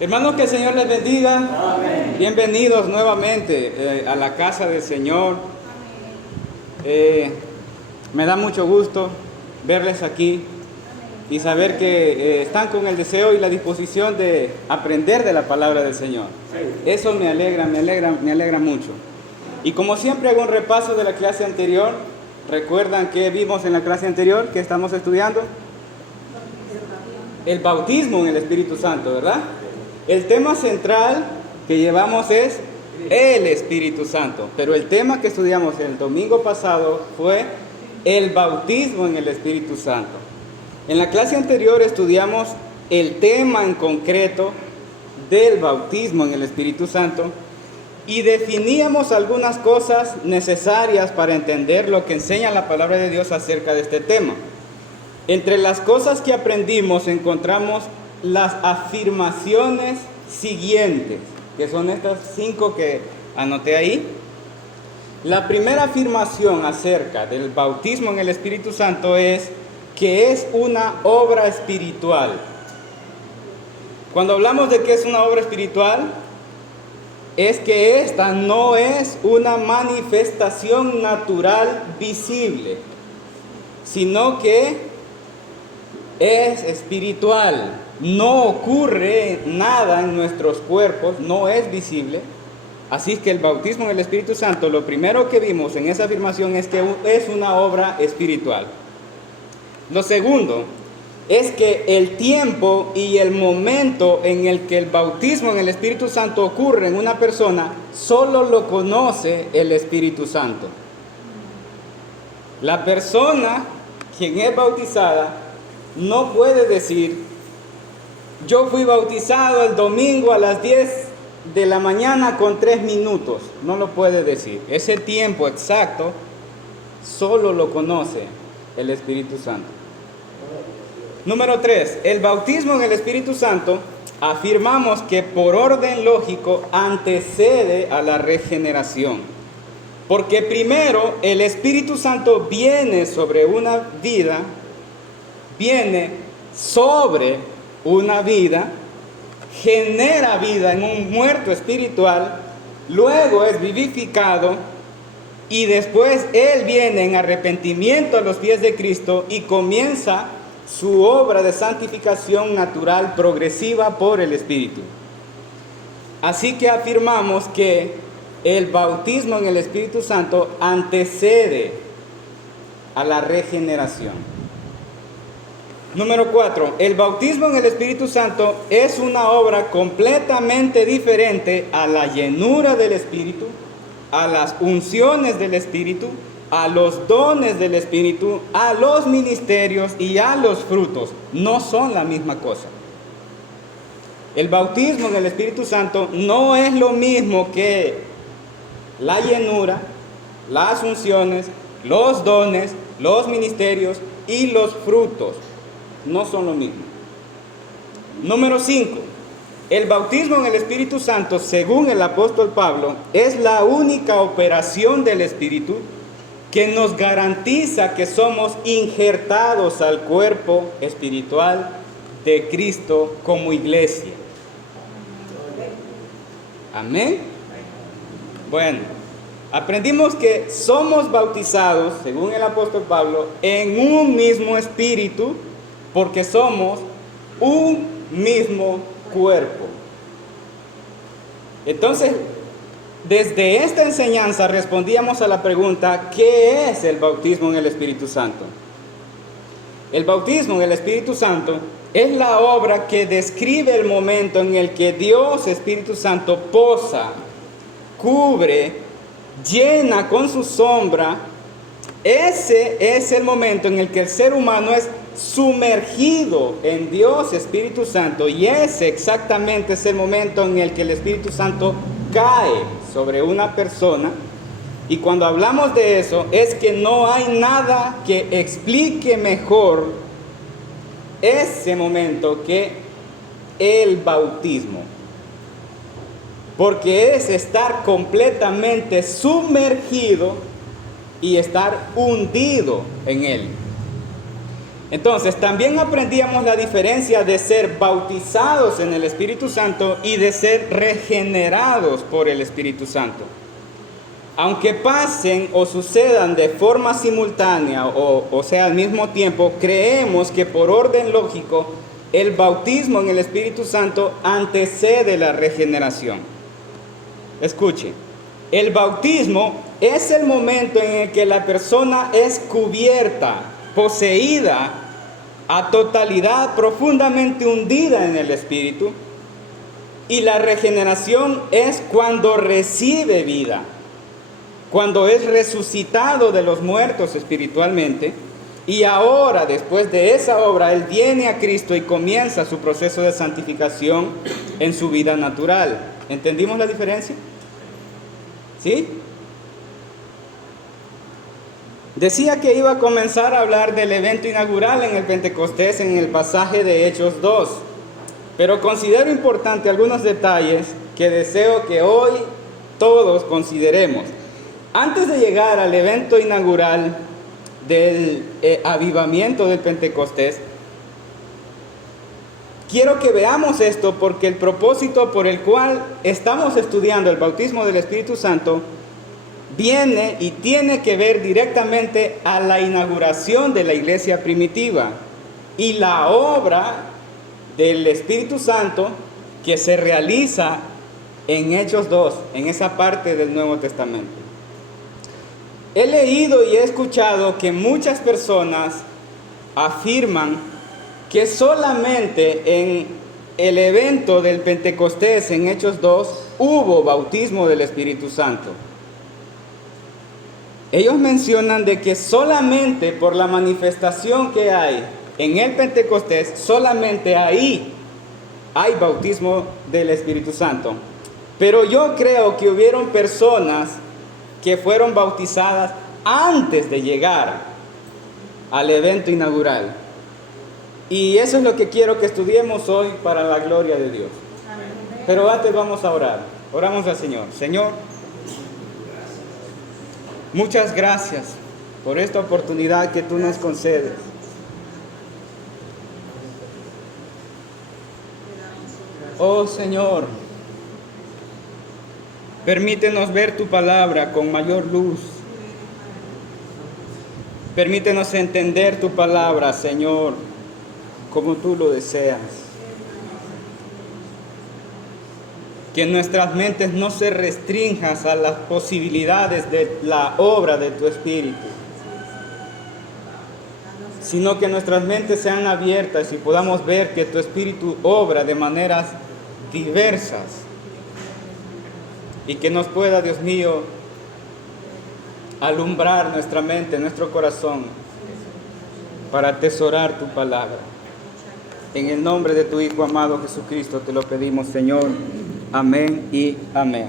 Hermanos, que el Señor les bendiga. Amén. Bienvenidos nuevamente a la casa del Señor. Me da mucho gusto verles aquí y saber que están con el deseo y la disposición de aprender de la palabra del Señor. Eso me alegra mucho. Y como siempre hago un repaso de la clase anterior. ¿Recuerdan que vimos en la clase anterior que estamos estudiando? El bautismo en el Espíritu Santo, ¿verdad? El tema central que llevamos es el Espíritu Santo, pero el tema que estudiamos el domingo pasado fue el bautismo en el Espíritu Santo. En la clase anterior estudiamos el tema en concreto del bautismo en el Espíritu Santo y definíamos algunas cosas necesarias para entender lo que enseña la palabra de Dios acerca de este tema. Entre las cosas que aprendimos encontramos las afirmaciones siguientes, que son estas 5 que anoté ahí. La primera afirmación acerca del bautismo en el Espíritu Santo es que es una obra espiritual. Cuando hablamos de que es una obra espiritual, es que esta no es una manifestación natural visible, sino que es espiritual. No ocurre nada en nuestros cuerpos, no es visible. Así que el bautismo en el Espíritu Santo, lo primero que vimos en esa afirmación es que es una obra espiritual. Lo segundo es que el tiempo y el momento en el que el bautismo en el Espíritu Santo ocurre en una persona, solo lo conoce el Espíritu Santo. La persona, quien es bautizada, no puede decir: yo fui bautizado el domingo a las 10 de la mañana con 3 minutos. No lo puede decir. Ese tiempo exacto solo lo conoce el Espíritu Santo. Número 3. El bautismo en el Espíritu Santo, afirmamos que por orden lógico antecede a la regeneración. Porque primero el Espíritu Santo viene sobre una vida, genera vida en un muerto espiritual, luego es vivificado y después Él viene en arrepentimiento a los pies de Cristo y comienza su obra de santificación natural progresiva por el Espíritu. Así que afirmamos que el bautismo en el Espíritu Santo antecede a la regeneración. Número 4. El bautismo en el Espíritu Santo es una obra completamente diferente a la llenura del Espíritu, a las unciones del Espíritu, a los dones del Espíritu, a los ministerios y a los frutos. No son la misma cosa. El bautismo en el Espíritu Santo no es lo mismo que la llenura, las unciones, los dones, los ministerios y los frutos. No son lo mismo. Número 5. El bautismo en el Espíritu Santo, según el apóstol Pablo, es la única operación del Espíritu que nos garantiza que somos injertados al cuerpo espiritual de Cristo como iglesia. Amén. Bueno, aprendimos que somos bautizados, según el apóstol Pablo, en un mismo espíritu, porque somos un mismo cuerpo. Entonces, desde esta enseñanza respondíamos a la pregunta: ¿qué es el bautismo en el Espíritu Santo? El bautismo en el Espíritu Santo es la obra que describe el momento en el que Dios, Espíritu Santo, posa, cubre, llena con su sombra. Ese es el momento en el que el ser humano es sumergido en Dios Espíritu Santo, y ese exactamente es el momento en el que el Espíritu Santo cae sobre una persona. Y cuando hablamos de eso, es que no hay nada que explique mejor ese momento que el bautismo, porque es estar completamente sumergido y estar hundido en él. Entonces, también aprendíamos la diferencia de ser bautizados en el Espíritu Santo y de ser regenerados por el Espíritu Santo. Aunque pasen o sucedan de forma simultánea, o sea, al mismo tiempo, creemos que por orden lógico, el bautismo en el Espíritu Santo antecede la regeneración. Escuche, el bautismo es el momento en el que la persona es cubierta, poseída a totalidad, profundamente hundida en el Espíritu, y la regeneración es cuando recibe vida, cuando es resucitado de los muertos espiritualmente, y ahora, después de esa obra, él viene a Cristo y comienza su proceso de santificación en su vida natural. ¿Entendimos la diferencia? ¿Sí? Decía que iba a comenzar a hablar del evento inaugural en el Pentecostés en el pasaje de Hechos 2, pero considero importante algunos detalles que deseo que hoy todos consideremos. Antes de llegar al evento inaugural del avivamiento del Pentecostés, quiero que veamos esto porque el propósito por el cual estamos estudiando el bautismo del Espíritu Santo viene y tiene que ver directamente a la inauguración de la iglesia primitiva y la obra del Espíritu Santo que se realiza en Hechos 2, en esa parte del Nuevo Testamento. He leído y he escuchado que muchas personas afirman que solamente en el evento del Pentecostés en Hechos 2 hubo bautismo del Espíritu Santo. Ellos mencionan de que solamente por la manifestación que hay en el Pentecostés, solamente ahí hay bautismo del Espíritu Santo. Pero yo creo que hubieron personas que fueron bautizadas antes de llegar al evento inaugural. Y eso es lo que quiero que estudiemos hoy para la gloria de Dios. Pero antes vamos a orar. Oramos al Señor. Señor, muchas gracias por esta oportunidad que tú nos concedes. Oh Señor, permítenos ver tu palabra con mayor luz. Permítenos entender tu palabra, Señor, como tú lo deseas. Que nuestras mentes no se restrinjan a las posibilidades de la obra de tu Espíritu, sino que nuestras mentes sean abiertas y podamos ver que tu Espíritu obra de maneras diversas y que nos pueda, Dios mío, alumbrar nuestra mente, nuestro corazón para atesorar tu palabra. En el nombre de tu Hijo amado Jesucristo te lo pedimos, Señor. Amén y amén.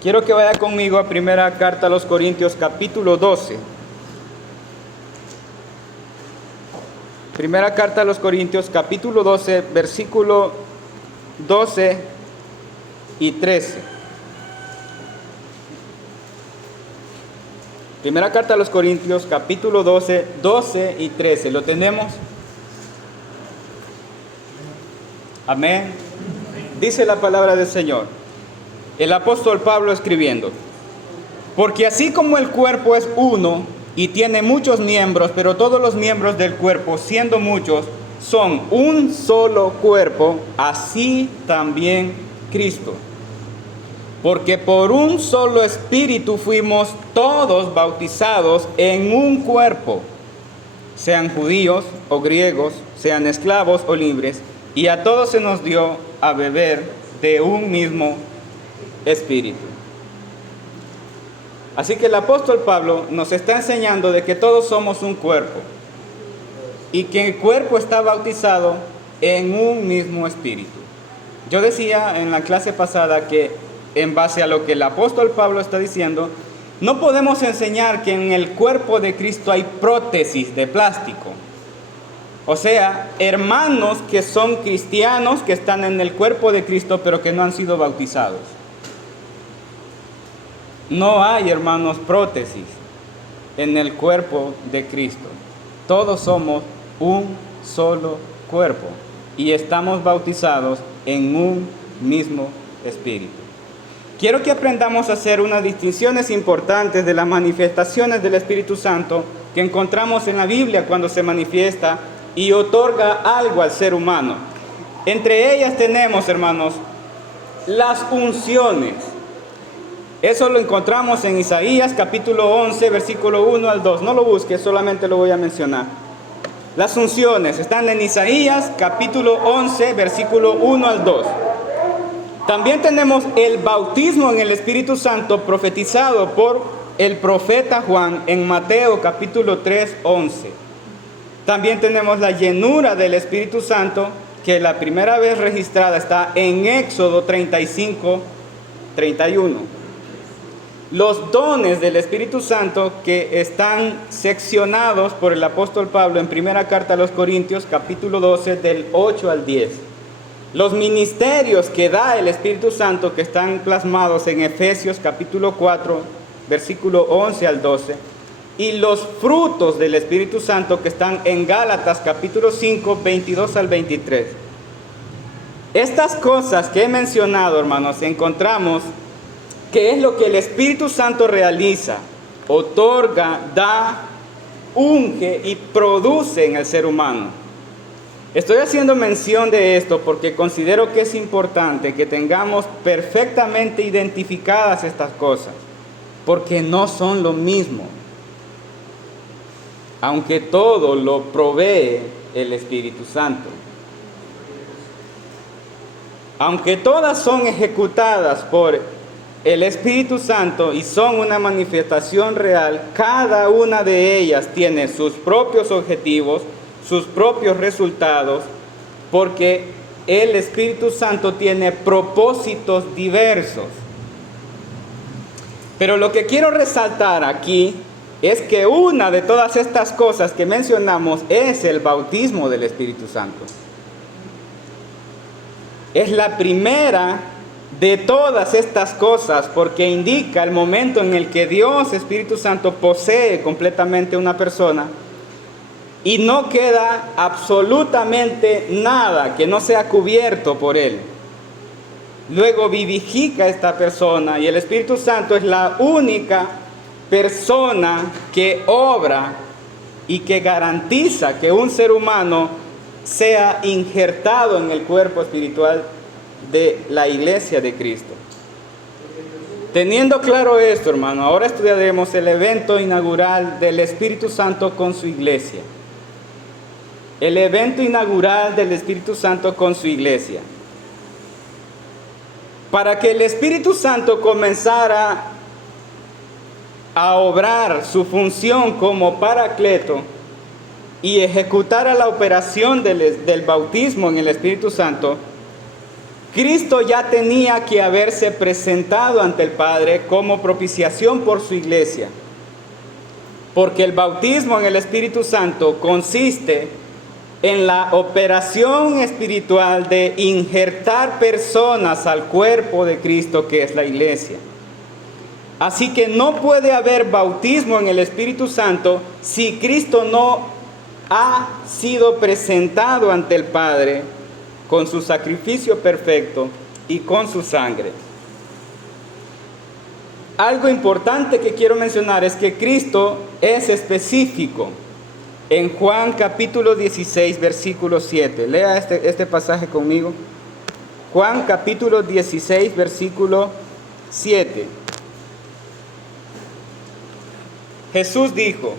Quiero que vaya conmigo a primera carta a los Corintios, capítulo 12. Primera carta a los Corintios, capítulo 12, versículo 12 y 13. Primera carta a los Corintios, capítulo 12, 12 y 13. ¿Lo tenemos? Amén. Dice la palabra del Señor. El apóstol Pablo escribiendo: porque así como el cuerpo es uno y tiene muchos miembros, pero todos los miembros del cuerpo, siendo muchos, son un solo cuerpo, así también Cristo. Porque por un solo espíritu fuimos todos bautizados en un cuerpo, sean judíos o griegos, sean esclavos o libres, y a todos se nos dio a beber de un mismo espíritu. Así que el apóstol Pablo nos está enseñando de que todos somos un cuerpo y que el cuerpo está bautizado en un mismo espíritu. Yo decía en la clase pasada que en base a lo que el apóstol Pablo está diciendo, no podemos enseñar que en el cuerpo de Cristo hay prótesis de plástico. O sea, hermanos que son cristianos, que están en el cuerpo de Cristo, pero que no han sido bautizados. No hay, hermanos, prótesis en el cuerpo de Cristo. Todos somos un solo cuerpo y estamos bautizados en un mismo espíritu. Quiero que aprendamos a hacer unas distinciones importantes de las manifestaciones del Espíritu Santo que encontramos en la Biblia cuando se manifiesta y otorga algo al ser humano. Entre ellas tenemos, hermanos, las unciones. Eso lo encontramos en Isaías capítulo 11, versículo 1 al 2. No lo busques, solamente lo voy a mencionar. Las unciones están en Isaías capítulo 11, versículo 1 al 2. También tenemos el bautismo en el Espíritu Santo profetizado por el profeta Juan en Mateo capítulo 3, 11. También tenemos la llenura del Espíritu Santo, que la primera vez registrada está en Éxodo 35, 31. Los dones del Espíritu Santo que están seccionados por el apóstol Pablo en primera carta a los Corintios, capítulo 12, del 8 al 10. Los ministerios que da el Espíritu Santo que están plasmados en Efesios, capítulo 4, versículo 11 al 12. Y los frutos del Espíritu Santo que están en Gálatas, capítulo 5, 22 al 23. Estas cosas que he mencionado, hermanos, encontramos que es lo que el Espíritu Santo realiza, otorga, da, unge y produce en el ser humano. Estoy haciendo mención de esto porque considero que es importante que tengamos perfectamente identificadas estas cosas, porque no son lo mismo, aunque todo lo provee el Espíritu Santo. Aunque todas son ejecutadas por el Espíritu Santo y son una manifestación real, cada una de ellas tiene sus propios objetivos, sus propios resultados, porque el Espíritu Santo tiene propósitos diversos. Pero lo que quiero resaltar aquí es que una de todas estas cosas que mencionamos es el bautismo del Espíritu Santo. Es la primera de todas estas cosas, porque indica el momento en el que Dios, Espíritu Santo, posee completamente una persona y no queda absolutamente nada que no sea cubierto por Él. Luego vivifica a esta persona y el Espíritu Santo es la única persona que obra y que garantiza que un ser humano sea injertado en el cuerpo espiritual de la iglesia de Cristo. Teniendo claro esto, hermano, ahora estudiaremos el evento inaugural del Espíritu Santo con su iglesia. El evento inaugural del Espíritu Santo con su iglesia. Para que el Espíritu Santo comenzara a obrar su función como paracleto y ejecutara la operación del bautismo en el Espíritu Santo, Cristo ya tenía que haberse presentado ante el Padre como propiciación por su iglesia. Porque el bautismo en el Espíritu Santo consiste en la operación espiritual de injertar personas al cuerpo de Cristo, que es la iglesia. Así que no puede haber bautismo en el Espíritu Santo si Cristo no ha sido presentado ante el Padre con su sacrificio perfecto y con su sangre. Algo importante que quiero mencionar es que Cristo es específico. En Juan capítulo 16, versículo 7. Lea este pasaje conmigo. Juan capítulo 16, versículo 7. Jesús dijo: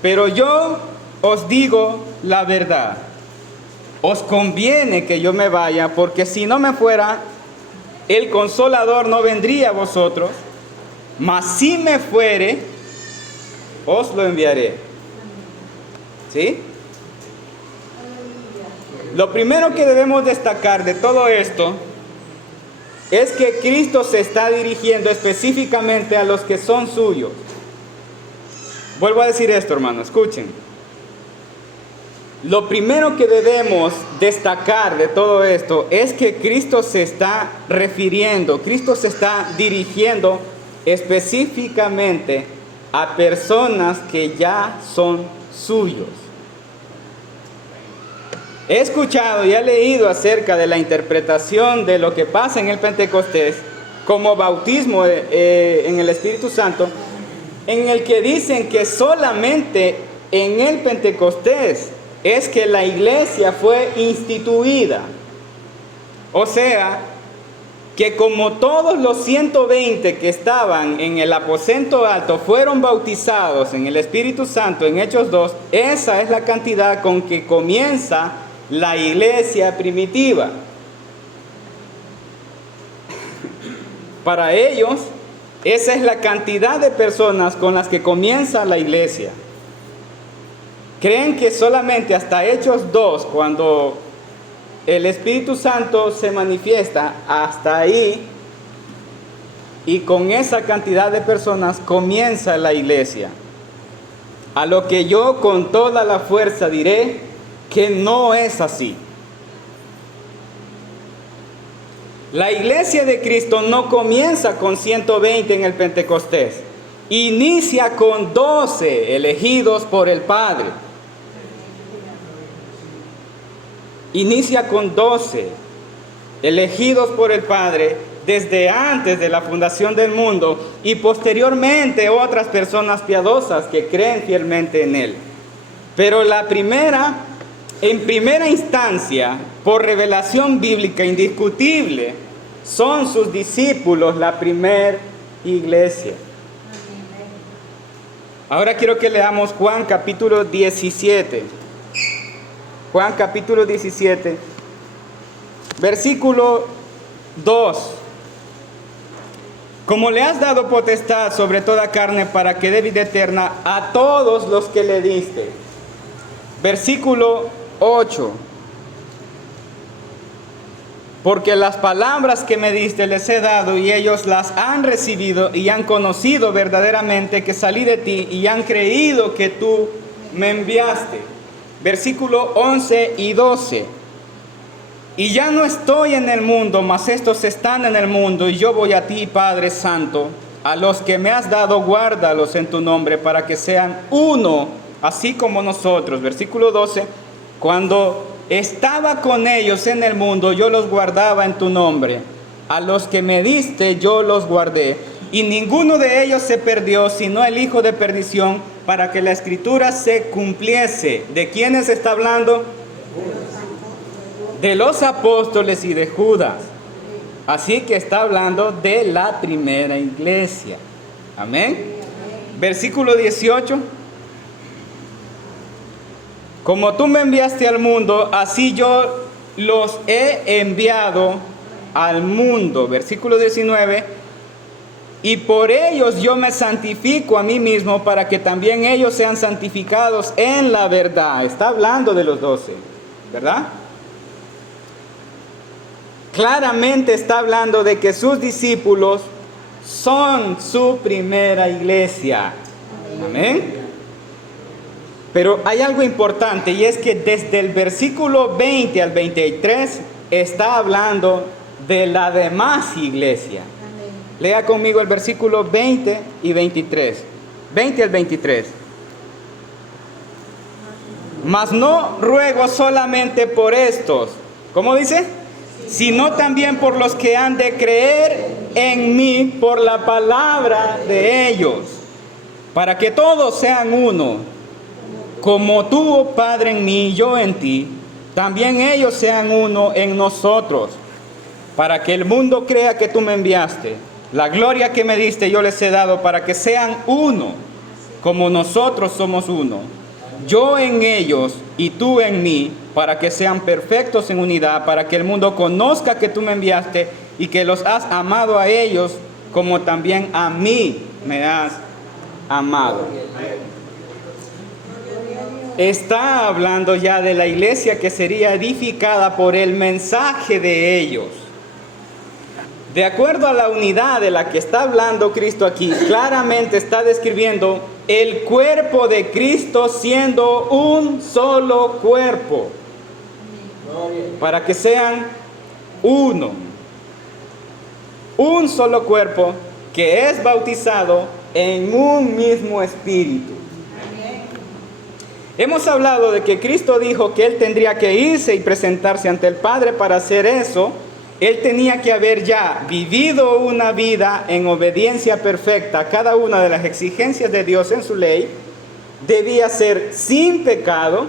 pero yo os digo la verdad. Os conviene que yo me vaya, porque si no me fuera, el Consolador no vendría a vosotros, mas si me fuere, os lo enviaré. ¿Sí? Lo primero que debemos destacar de todo esto es que Cristo se está dirigiendo específicamente a los que son suyos. Vuelvo a decir esto, hermano, escuchen. Lo primero que debemos destacar de todo esto es que Cristo se está refiriendo, Cristo se está dirigiendo específicamente a personas que ya son suyos. He escuchado y he leído acerca de la interpretación de lo que pasa en el Pentecostés como bautismo en el Espíritu Santo, en el que dicen que solamente en el Pentecostés es que la iglesia fue instituida. O sea, que como todos los 120 que estaban en el aposento alto fueron bautizados en el Espíritu Santo en Hechos 2, esa es la cantidad con que comienza la iglesia primitiva. Para ellos, esa es la cantidad de personas con las que comienza la iglesia. Creen que solamente hasta Hechos 2, cuando el Espíritu Santo se manifiesta, hasta ahí, y con esa cantidad de personas comienza la iglesia. A lo que yo con toda la fuerza diré que no es así. La iglesia de Cristo no comienza con 120 en el Pentecostés. Inicia con 12 elegidos por el Padre. Inicia con 12 elegidos por el Padre desde antes de la fundación del mundo, y posteriormente otras personas piadosas que creen fielmente en Él. Pero en primera instancia, por revelación bíblica indiscutible, son sus discípulos la primera iglesia. Ahora quiero que leamos Juan capítulo 17. Juan capítulo 17, versículo 2. Como le has dado potestad sobre toda carne para que dé vida eterna a todos los que le diste. Versículo 8. Porque las palabras que me diste les he dado, y ellos las han recibido y han conocido verdaderamente que salí de ti, y han creído que tú me enviaste. Versículo 11 y 12. Y ya no estoy en el mundo, mas estos están en el mundo, y yo voy a ti, Padre Santo. A los que me has dado, guárdalos en tu nombre, para que sean uno, así como nosotros. Versículo 12. Cuando estaba con ellos en el mundo, yo los guardaba en tu nombre. A los que me diste, yo los guardé. Y ninguno de ellos se perdió, sino el hijo de perdición, para que la escritura se cumpliese. ¿De quiénes está hablando? De los apóstoles y de Judas. Así que está hablando de la primera iglesia. Amén. Versículo 18. Como tú me enviaste al mundo, así yo los he enviado al mundo. Versículo 19. Y por ellos yo me santifico a mí mismo, para que también ellos sean santificados en la verdad. Está hablando de los 12, ¿verdad? Claramente está hablando de que sus discípulos son su primera iglesia. Amén. Pero hay algo importante, y es que desde el versículo 20 al 23 está hablando de la demás iglesia. Lea conmigo el versículo 20 y 23. 20 al 23. Mas no ruego solamente por estos, ¿cómo dice? Sino también por los que han de creer en mí por la palabra de ellos, para que todos sean uno, como tú, oh Padre, en mí y yo en ti, también ellos sean uno en nosotros, para que el mundo crea que tú me enviaste. La gloria que me diste yo les he dado, para que sean uno, como nosotros somos uno. Yo en ellos y tú en mí, para que sean perfectos en unidad, para que el mundo conozca que tú me enviaste y que los has amado a ellos, como también a mí me has amado. Está hablando ya de la iglesia que sería edificada por el mensaje de ellos. De acuerdo a la unidad de la que está hablando Cristo aquí, claramente está describiendo el cuerpo de Cristo siendo un solo cuerpo, para que sean uno. Un solo cuerpo que es bautizado en un mismo espíritu. Hemos hablado de que Cristo dijo que Él tendría que irse y presentarse ante el Padre. Para hacer eso, Él tenía que haber ya vivido una vida en obediencia perfecta a cada una de las exigencias de Dios en su ley. Debía ser sin pecado,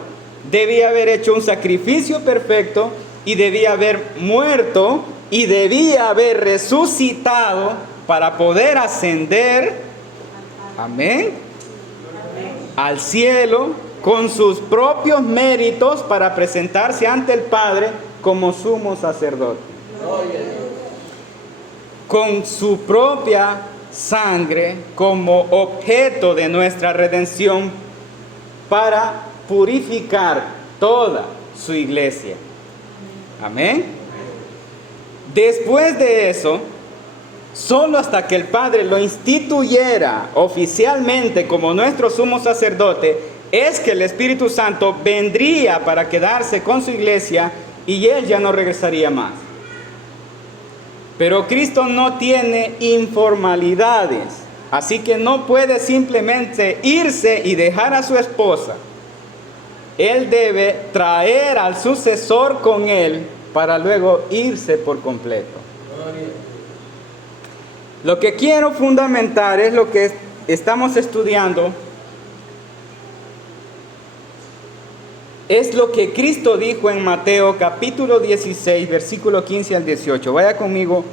debía haber hecho un sacrificio perfecto y debía haber muerto y debía haber resucitado para poder ascender, amén, al cielo con sus propios méritos para presentarse ante el Padre como sumo sacerdote. Con su propia sangre como objeto de nuestra redención para purificar toda su iglesia. Amén. Después de eso, solo hasta que el Padre lo instituyera oficialmente como nuestro sumo sacerdote, es que el Espíritu Santo vendría para quedarse con su iglesia y Él ya no regresaría más. Pero Cristo no tiene informalidades, así que no puede simplemente irse y dejar a su esposa. Él debe traer al sucesor con Él para luego irse por completo. Lo que quiero fundamentar es lo que estamos estudiando. Es lo que Cristo dijo en Mateo capítulo 16, versículo 15 al 18. Vaya conmigo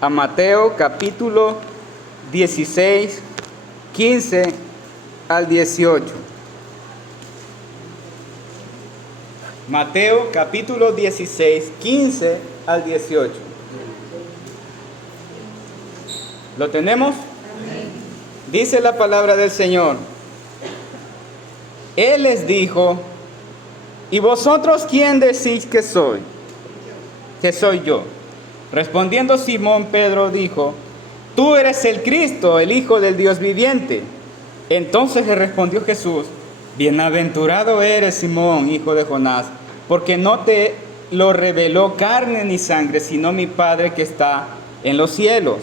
a Mateo capítulo 16, 15 al 18. Mateo capítulo 16, 15 al 18. ¿Lo tenemos? Dice la palabra del Señor. Él les dijo: ¿y vosotros quién decís que soy? Que soy yo. Respondiendo Simón Pedro dijo: tú eres el Cristo, el Hijo del Dios viviente. Entonces le respondió Jesús: bienaventurado eres, Simón, hijo de Jonás, porque no te lo reveló carne ni sangre, sino mi Padre que está en los cielos.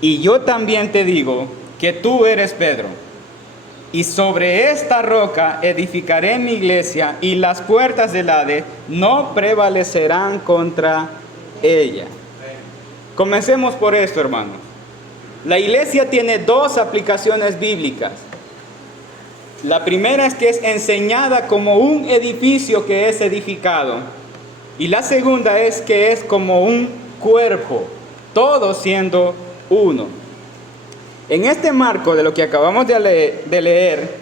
Y yo también te digo que tú eres Pedro, y sobre esta roca edificaré mi iglesia, y las puertas del Hades no prevalecerán contra ella. Comencemos por esto, hermanos. La iglesia tiene dos aplicaciones bíblicas. La primera es que es enseñada como un edificio que es edificado. Y la segunda es que es como un cuerpo, todo siendo uno. En este marco de lo que acabamos de leer,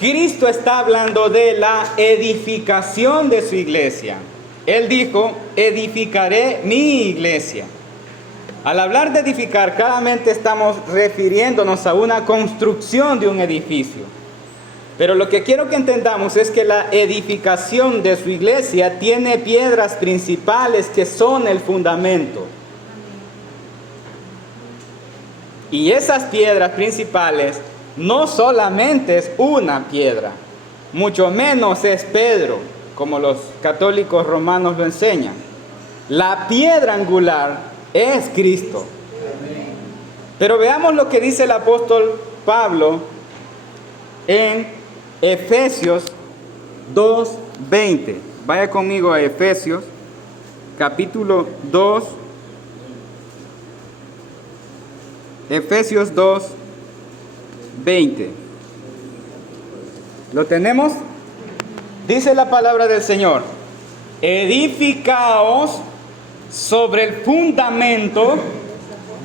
Cristo está hablando de la edificación de su iglesia. Él dijo: edificaré mi iglesia. Al hablar de edificar, claramente estamos refiriéndonos a una construcción de un edificio. Pero lo que quiero que entendamos es que la edificación de su iglesia tiene piedras principales que son el fundamento. Y esas piedras principales no solamente es una piedra, mucho menos es Pedro, como los católicos romanos lo enseñan. La piedra angular es Cristo. Pero veamos lo que dice el apóstol Pablo en Efesios 2:20. Vaya conmigo a Efesios capítulo 2. Efesios 2:20. ¿Lo tenemos? Dice la palabra del Señor: edificaos sobre el fundamento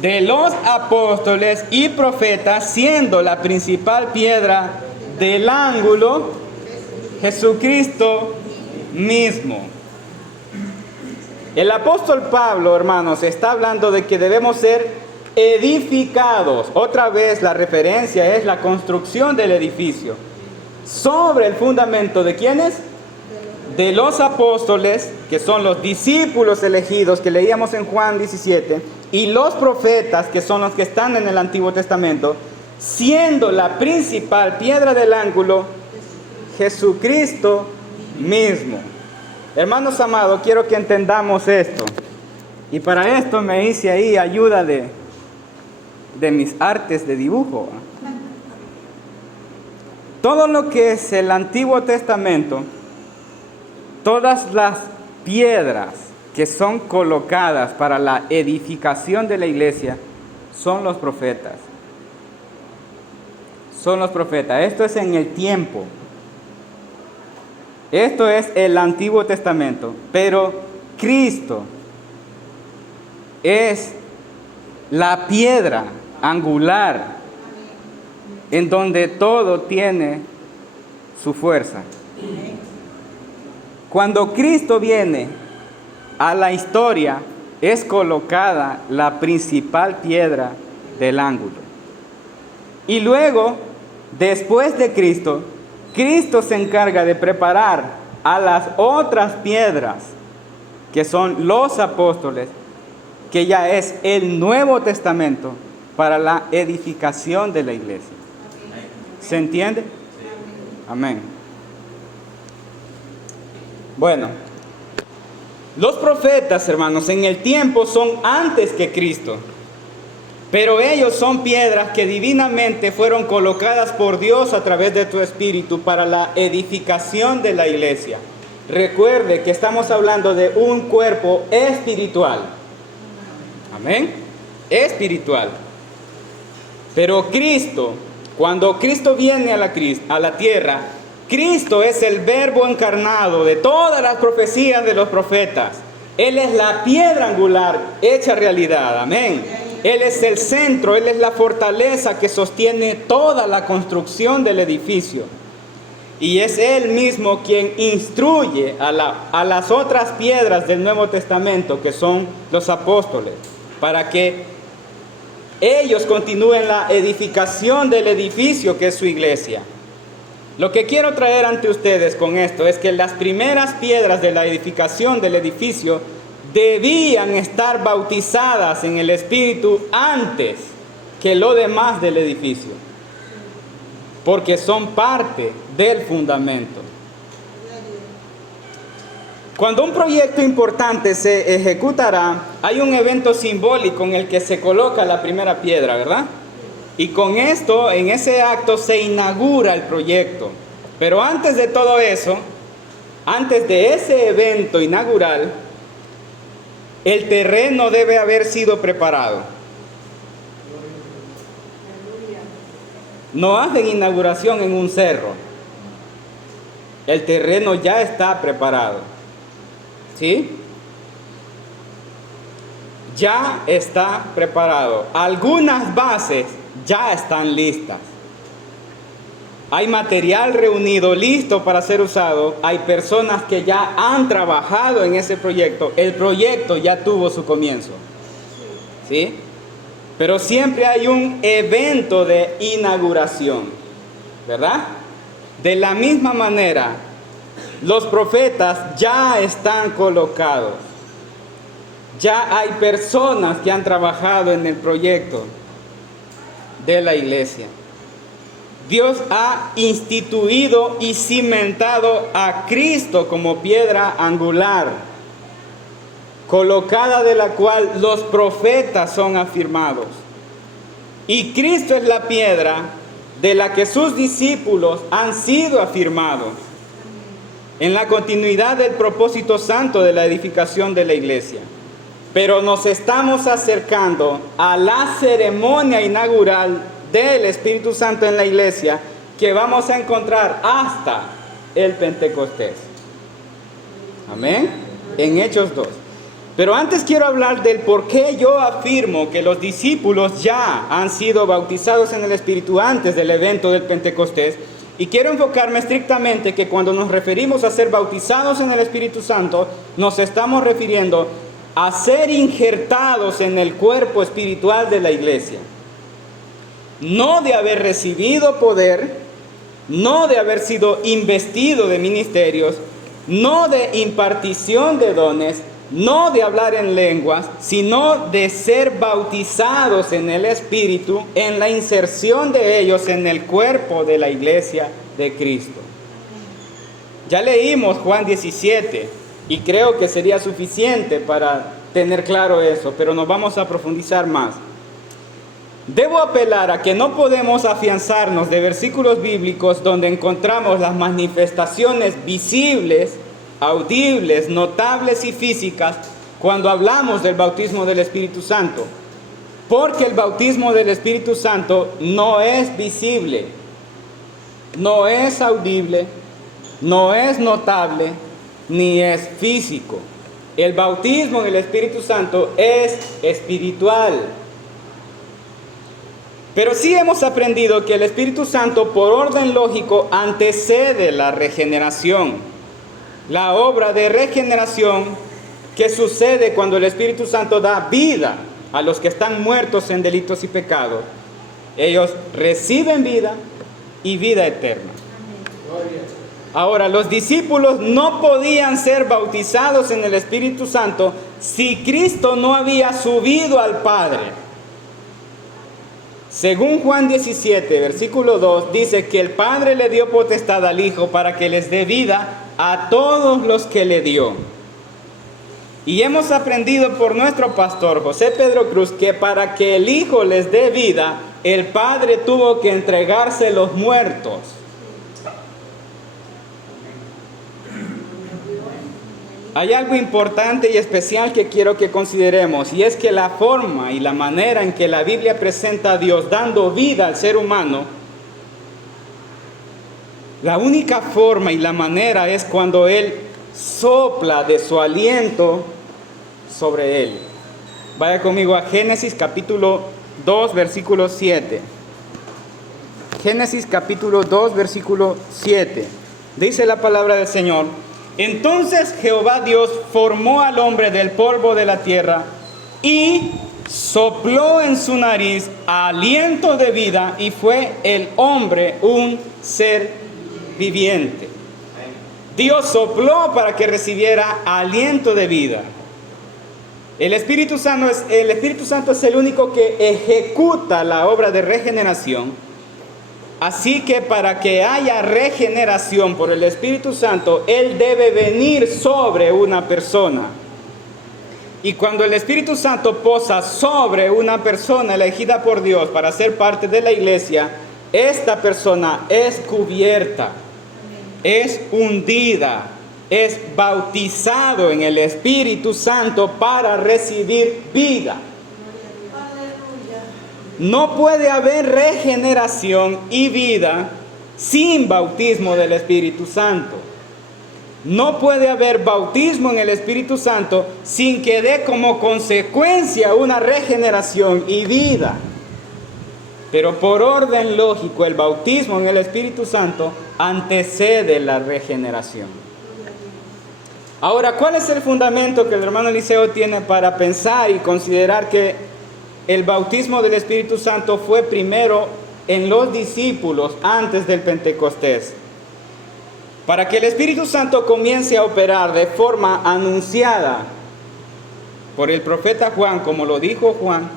de los apóstoles y profetas, siendo la principal piedra del ángulo Jesucristo mismo. El apóstol Pablo, hermanos, está hablando de que debemos ser edificados. Otra vez la referencia es la construcción del edificio. ¿Sobre el fundamento de quiénes? De los apóstoles, que son los discípulos elegidos que leíamos en Juan 17, y los profetas, que son los que están en el Antiguo Testamento, siendo la principal piedra del ángulo Jesucristo mismo. Hermanos amados, quiero que entendamos esto. Y para esto me hice ahí ayuda de mis artes de dibujo. todo lo que es el Antiguo Testamento, todas las piedras que son colocadas para la edificación de la iglesia son los profetas. Son los profetas. Esto es en el tiempo. Esto es el Antiguo Testamento. Pero Cristo es la piedra angular en donde todo tiene su fuerza. Cuando Cristo viene a la historia, es colocada la principal piedra del ángulo. Y luego, después de Cristo, Cristo se encarga de preparar a las otras piedras, que son los apóstoles, que ya es el Nuevo Testamento, para la edificación de la iglesia. ¿Se entiende? Amén. Bueno, los profetas, hermanos, en el tiempo son antes que Cristo, pero ellos son piedras que divinamente fueron colocadas por Dios a través de tu Espíritu para la edificación de la iglesia. Recuerde que estamos hablando de un cuerpo espiritual. Amén. Espiritual. Pero Cristo, cuando Cristo viene a la tierra, Cristo es el verbo encarnado de todas las profecías de los profetas. Él es la piedra angular hecha realidad. Amén. Él es el centro, Él es la fortaleza que sostiene toda la construcción del edificio. Y es Él mismo quien instruye a las otras piedras del Nuevo Testamento, que son los apóstoles, para que ellos continúen la edificación del edificio que es su iglesia. Lo que quiero traer ante ustedes con esto es que las primeras piedras de la edificación del edificio debían estar bautizadas en el Espíritu antes que lo demás del edificio, porque son parte del fundamento. Cuando un proyecto importante se ejecutará, hay un evento simbólico en el que se coloca la primera piedra, ¿verdad? Y con esto, en ese acto, se inaugura el proyecto. Pero antes de todo eso, antes de ese evento inaugural, el terreno debe haber sido preparado. No hacen inauguración en un cerro. El terreno ya está preparado. ¿Sí? Ya está preparado. Algunas bases ya están listas. Hay material reunido listo para ser usado. Hay personas que ya han trabajado en ese proyecto. El proyecto ya tuvo su comienzo. ¿Sí? Pero siempre hay un evento de inauguración, ¿verdad? De la misma manera, los profetas ya están colocados. Ya hay personas que han trabajado en el proyecto de la iglesia. Dios ha instituido y cimentado a Cristo como piedra angular, colocada de la cual los profetas son afirmados. Y Cristo es la piedra de la que sus discípulos han sido afirmados en la continuidad del propósito santo de la edificación de la iglesia. Pero nos estamos acercando a la ceremonia inaugural del Espíritu Santo en la iglesia, que vamos a encontrar hasta el Pentecostés. Amén. En Hechos 2. Pero antes quiero hablar del por qué yo afirmo que los discípulos ya han sido bautizados en el Espíritu antes del evento del Pentecostés. Y quiero enfocarme estrictamente que cuando nos referimos a ser bautizados en el Espíritu Santo, nos estamos refiriendo a ser injertados en el cuerpo espiritual de la iglesia. No de haber recibido poder, no de haber sido investido de ministerios, no de impartición de dones, no de hablar en lenguas, sino de ser bautizados en el Espíritu, en la inserción de ellos en el cuerpo de la iglesia de Cristo. Ya leímos Juan 17 y creo que sería suficiente para tener claro eso, pero nos vamos a profundizar más. Debo apelar a que no podemos afianzarnos de versículos bíblicos donde encontramos las manifestaciones visibles, audibles, notables y físicas cuando hablamos del bautismo del Espíritu Santo. Porque el bautismo del Espíritu Santo no es visible, no es audible, no es notable, ni es físico. El bautismo del Espíritu Santo es espiritual. Pero sí hemos aprendido que el Espíritu Santo, por orden lógico, antecede la regeneración. La obra de regeneración que sucede cuando el Espíritu Santo da vida a los que están muertos en delitos y pecados. Ellos reciben vida y vida eterna. Ahora, los discípulos no podían ser bautizados en el Espíritu Santo si Cristo no había subido al Padre. Según Juan 17, versículo 2, dice que el Padre le dio potestad al Hijo para que les dé vida a todos los que le dio. Y hemos aprendido por nuestro pastor José Pedro Cruz que para que el Hijo les dé vida, el Padre tuvo que entregarse los muertos. Hay algo importante y especial que quiero que consideremos, y es que la forma y la manera en que la Biblia presenta a Dios dando vida al ser humano, la única forma y la manera es cuando Él sopla de su aliento sobre Él. Vaya conmigo a Génesis capítulo 2, versículo 7. Génesis capítulo 2, versículo 7. Dice la palabra del Señor: entonces Jehová Dios formó al hombre del polvo de la tierra y sopló en su nariz aliento de vida, y fue el hombre un ser viviente. Dios sopló para que recibiera aliento de vida. El Espíritu Santo es el único que ejecuta la obra de regeneración. Así que para que haya regeneración por el Espíritu Santo, Él debe venir sobre una persona. Y cuando el Espíritu Santo posa sobre una persona elegida por Dios para ser parte de la iglesia, esta persona es cubierta, es hundida, es bautizado en el Espíritu Santo para recibir vida. No puede haber regeneración y vida sin bautismo del Espíritu Santo. No puede haber bautismo en el Espíritu Santo sin que dé como consecuencia una regeneración y vida. Pero por orden lógico, el bautismo en el Espíritu Santo antecede la regeneración. Ahora, ¿cuál es el fundamento que el hermano Eliseo tiene para pensar y considerar que el bautismo del Espíritu Santo fue primero en los discípulos antes del Pentecostés? Para que el Espíritu Santo comience a operar de forma anunciada por el profeta Juan, como lo dijo Juan,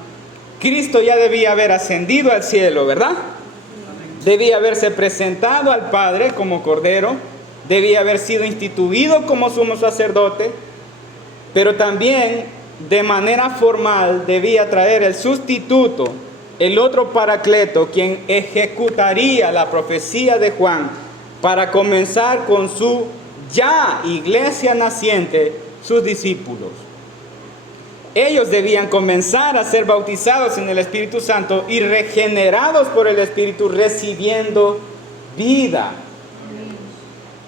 Cristo ya debía haber ascendido al cielo, ¿verdad? Debía haberse presentado al Padre como Cordero, debía haber sido instituido como sumo sacerdote, pero también de manera formal debía traer el sustituto, el otro Paracleto, quien ejecutaría la profecía de Juan para comenzar con su ya iglesia naciente, sus discípulos. Ellos debían comenzar a ser bautizados en el Espíritu Santo y regenerados por el Espíritu, recibiendo vida.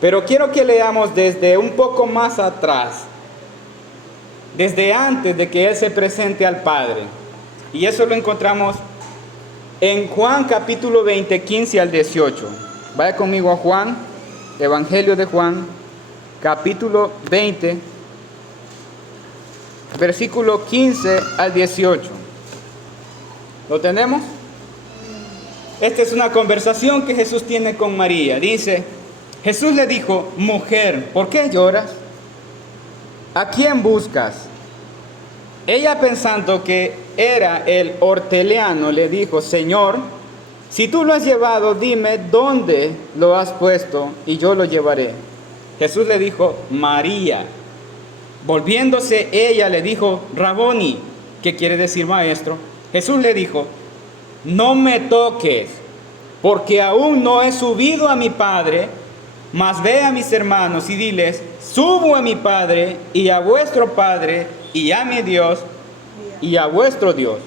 Pero quiero que leamos desde un poco más atrás, desde antes de que Él se presente al Padre. Y eso lo encontramos en Juan capítulo 20, 15 al 18. Vaya conmigo a Juan, Evangelio de Juan, capítulo 20, versículo 15 al 18. ¿Lo tenemos? Esta es una conversación que Jesús tiene con María. Dice, Jesús le dijo: mujer, ¿por qué lloras? ¿A quién buscas? Ella, pensando que era el horteliano, le dijo: Señor, si tú lo has llevado, dime dónde lo has puesto y yo lo llevaré. Jesús le dijo: María. Volviéndose ella le dijo: Raboni, que quiere decir maestro. Jesús le dijo: no me toques, porque aún no he subido a mi Padre, mas ve a mis hermanos y diles, subo a mi Padre y a vuestro Padre y a mi Dios y a vuestro Dios.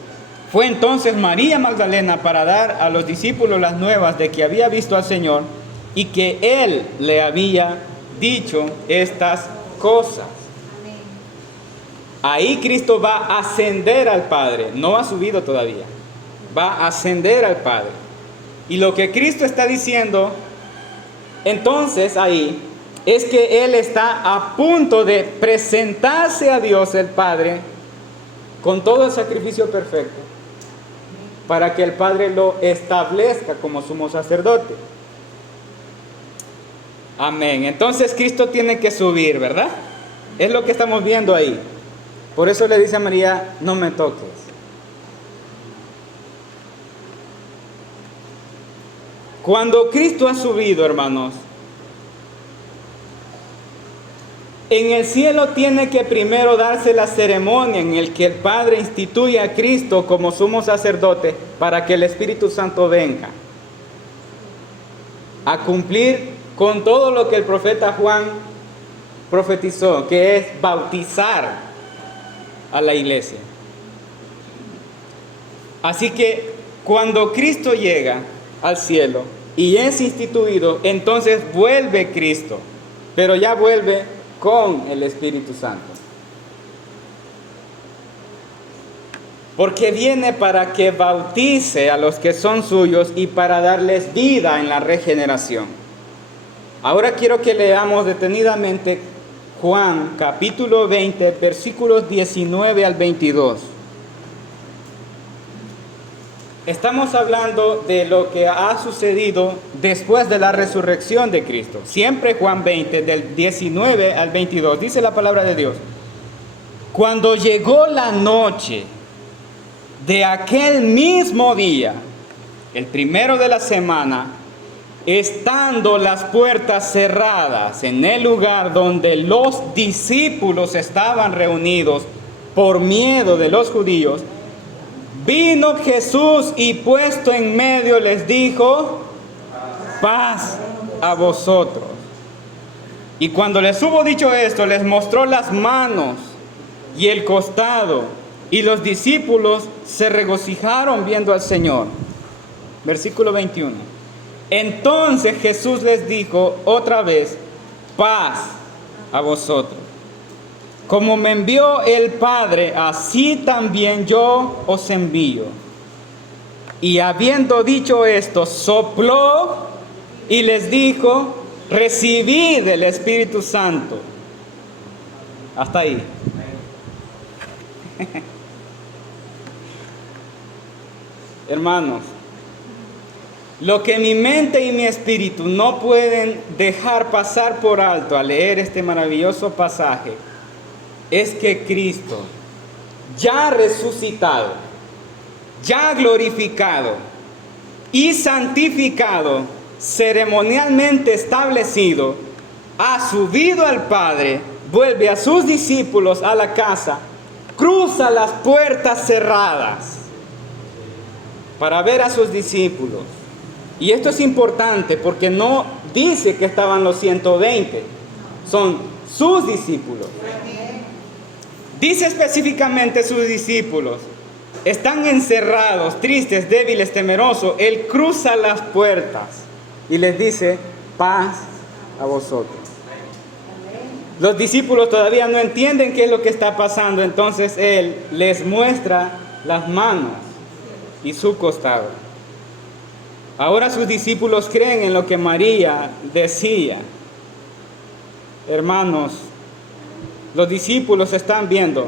Fue entonces María Magdalena para dar a los discípulos las nuevas de que había visto al Señor y que Él le había dicho estas cosas. Ahí Cristo va a ascender al Padre, no ha subido todavía, va a ascender al Padre. Y lo que Cristo está diciendo, entonces ahí, es que Él está a punto de presentarse a Dios el Padre con todo el sacrificio perfecto, para que el Padre lo establezca como sumo sacerdote. Amén. Entonces Cristo tiene que subir, ¿verdad? Es lo que estamos viendo ahí. Por eso le dice a María, no me toques. Cuando Cristo ha subido, hermanos, en el cielo tiene que primero darse la ceremonia en el que el Padre instituye a Cristo como sumo sacerdote para que el Espíritu Santo venga a cumplir con todo lo que el profeta Juan profetizó, que es bautizar a la iglesia. Así que cuando Cristo llega al cielo y es instituido, entonces vuelve Cristo, pero ya vuelve con el Espíritu Santo. Porque viene para que bautice a los que son suyos y para darles vida en la regeneración. Ahora quiero que leamos detenidamente Juan capítulo 20, versículos 19 al 22. Estamos hablando de lo que ha sucedido después de la resurrección de Cristo. Siempre Juan 20, del 19 al 22, dice la palabra de Dios. Cuando llegó la noche de aquel mismo día, el primero de la semana, estando las puertas cerradas en el lugar donde los discípulos estaban reunidos por miedo de los judíos, vino Jesús y puesto en medio les dijo, paz a vosotros. Y cuando les hubo dicho esto, les mostró las manos y el costado, y los discípulos se regocijaron viendo al Señor. Versículo 21. Entonces Jesús les dijo otra vez, paz a vosotros. Como me envió el Padre, así también yo os envío. Y habiendo dicho esto, sopló y les dijo, recibid el Espíritu Santo. Hasta ahí. Hermanos, lo que mi mente y mi espíritu no pueden dejar pasar por alto al leer este maravilloso pasaje es que Cristo, ya resucitado, ya glorificado y santificado, ceremonialmente establecido, ha subido al Padre, vuelve a sus discípulos a la casa, cruza las puertas cerradas para ver a sus discípulos. Y esto es importante porque no dice que estaban los 120, son sus discípulos. Dice específicamente sus discípulos, están encerrados, tristes, débiles, temerosos. Él cruza las puertas y les dice, paz a vosotros. Los discípulos todavía no entienden qué es lo que está pasando, entonces Él les muestra las manos y su costado. Ahora sus discípulos creen en lo que María decía. Hermanos, los discípulos están viendo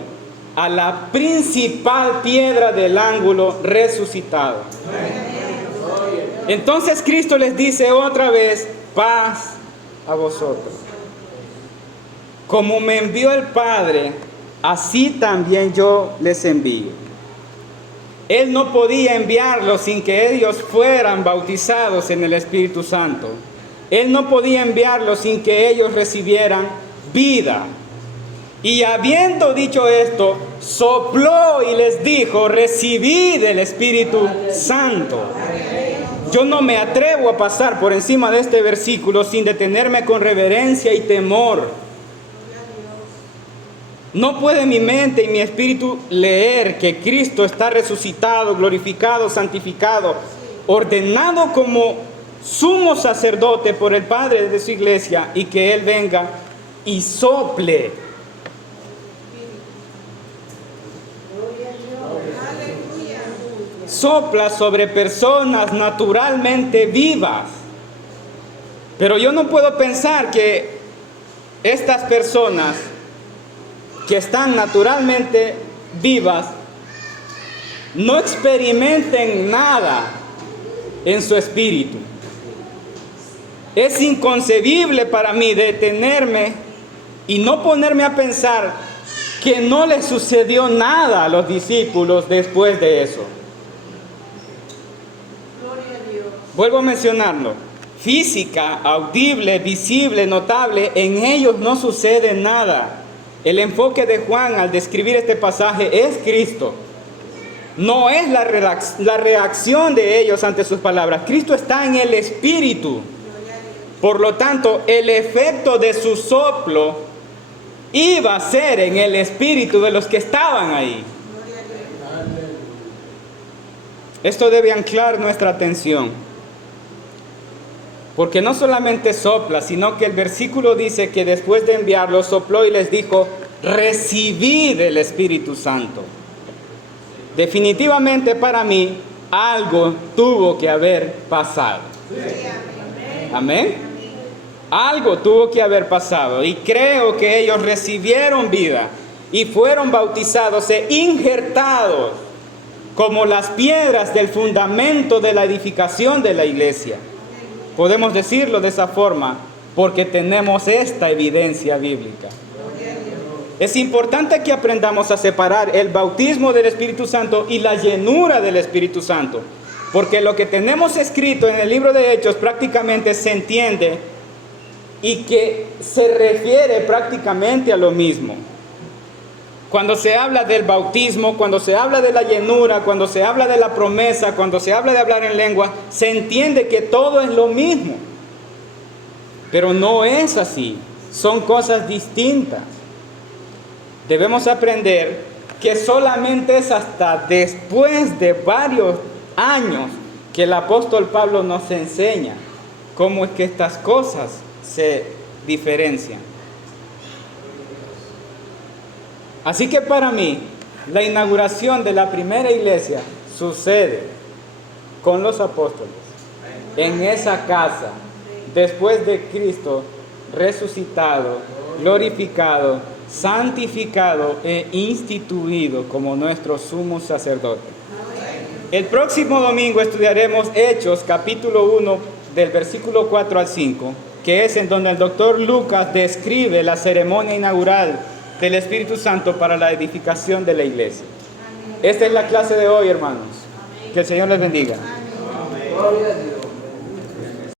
a la principal piedra del ángulo resucitado. Entonces Cristo les dice otra vez, paz a vosotros. Como me envió el Padre, así también yo les envío. Él no podía enviarlos sin que ellos fueran bautizados en el Espíritu Santo. Él no podía enviarlos sin que ellos recibieran vida. Y habiendo dicho esto, sopló y les dijo: recibid el Espíritu Santo. Yo no me atrevo a pasar por encima de este versículo sin detenerme con reverencia y temor. No puede mi mente y mi espíritu leer que Cristo está resucitado, glorificado, santificado, ordenado como sumo sacerdote por el Padre de su iglesia, y que Él venga y sople. Sopla sobre personas naturalmente vivas. Pero yo no puedo pensar que estas personas que están naturalmente vivas no experimenten nada en su espíritu. Es inconcebible para mí detenerme y no ponerme a pensar que no le sucedió nada a los discípulos después de eso. Vuelvo a mencionarlo: física, audible, visible, notable, en ellos no sucede nada. El enfoque de Juan al describir este pasaje es Cristo. No es la reacción de ellos ante sus palabras. Cristo está en el Espíritu. Por lo tanto, el efecto de su soplo iba a ser en el espíritu de los que estaban ahí. Esto debe anclar nuestra atención. Porque no solamente sopla, sino que el versículo dice que después de enviarlo, sopló y les dijo: recibid el Espíritu Santo. Definitivamente para mí, algo tuvo que haber pasado. Amén. Algo tuvo que haber pasado. Y creo que ellos recibieron vida y fueron bautizados e injertados como las piedras del fundamento de la edificación de la iglesia. Podemos decirlo de esa forma porque tenemos esta evidencia bíblica. Es importante que aprendamos a separar el bautismo del Espíritu Santo y la llenura del Espíritu Santo, porque lo que tenemos escrito en el libro de Hechos prácticamente se entiende y que se refiere prácticamente a lo mismo. Cuando se habla del bautismo, cuando se habla de la llenura, cuando se habla de la promesa, cuando se habla de hablar en lengua, se entiende que todo es lo mismo. Pero no es así, son cosas distintas. Debemos aprender que solamente es hasta después de varios años que el apóstol Pablo nos enseña cómo es que estas cosas se diferencian. Así que para mí, la inauguración de la primera iglesia sucede con los apóstoles, en esa casa, después de Cristo resucitado, glorificado, santificado e instituido como nuestro sumo sacerdote. El próximo domingo estudiaremos Hechos capítulo 1 del versículo 4 al 5, que es en donde el doctor Lucas describe la ceremonia inaugural del Espíritu Santo para la edificación de la iglesia. Esta es la clase de hoy, hermanos. Que el Señor les bendiga. Gloria a Dios.